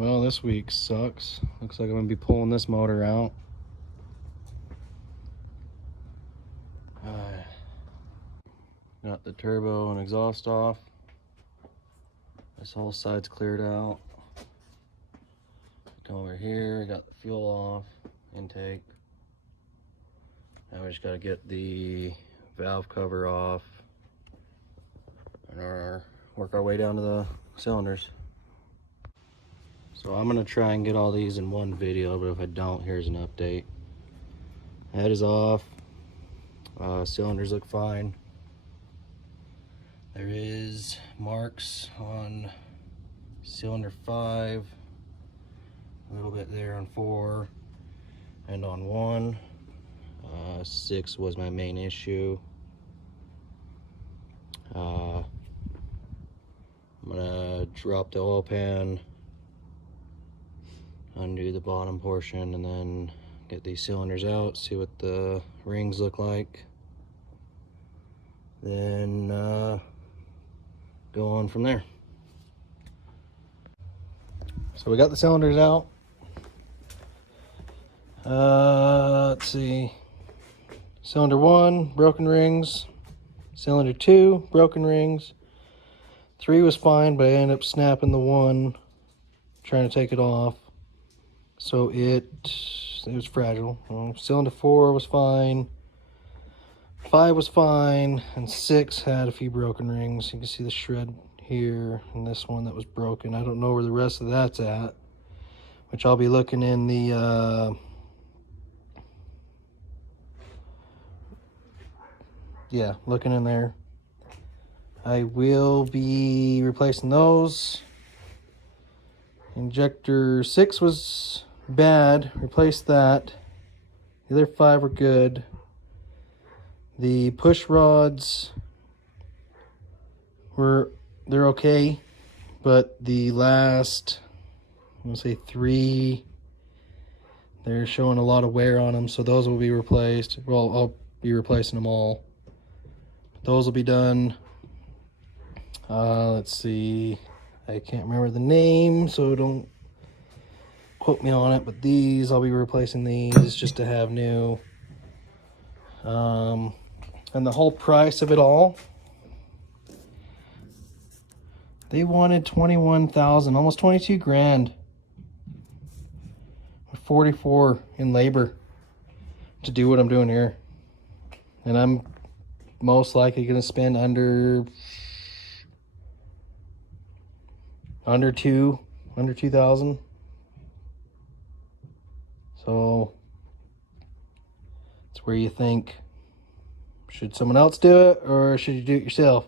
Well, this week sucks. Looks like I'm gonna be pulling this motor out. Got the turbo and exhaust off. This whole side's cleared out. Come over here, got the fuel off, intake. Now we just gotta get the valve cover off and work our way down to the cylinders. So I'm gonna try and get all these in one video, but if I don't, here's an update. Head is off. Cylinders look fine. There is marks on cylinder 5, a little bit there on 4, and on 1. 6 was my main issue. I'm gonna drop the oil pan, undo the bottom portion, and then get these cylinders out, see what the rings look like. Then go on from there. So we got the cylinders out. Let's see. Cylinder 1, broken rings. Cylinder 2, broken rings. 3 was fine, but I ended up snapping the 1, trying to take it off. So it was fragile. Cylinder 4 was fine. 5 was fine, and 6 had a few broken rings. You can see the shred here, and this one that was broken. I don't know where the rest of that's at, which I'll be looking in the looking in there. I will be replacing those. Injector 6 was bad, replaced that. The other 5 were good. The push rods they're okay, but the last, I'm gonna say 3, they're showing a lot of wear on them, so those will be replaced. Well, I'll be replacing them all. Those will be done. Let's see, I can't remember the name, so don't quote me on it, but these, I'll be replacing these just to have new. And the whole price of it all, they wanted 21,000, almost 22 grand, 44 in labor to do what I'm doing here. And I'm most likely going to spend under 2,000. So it's where you think, should someone else do it or should you do it yourself?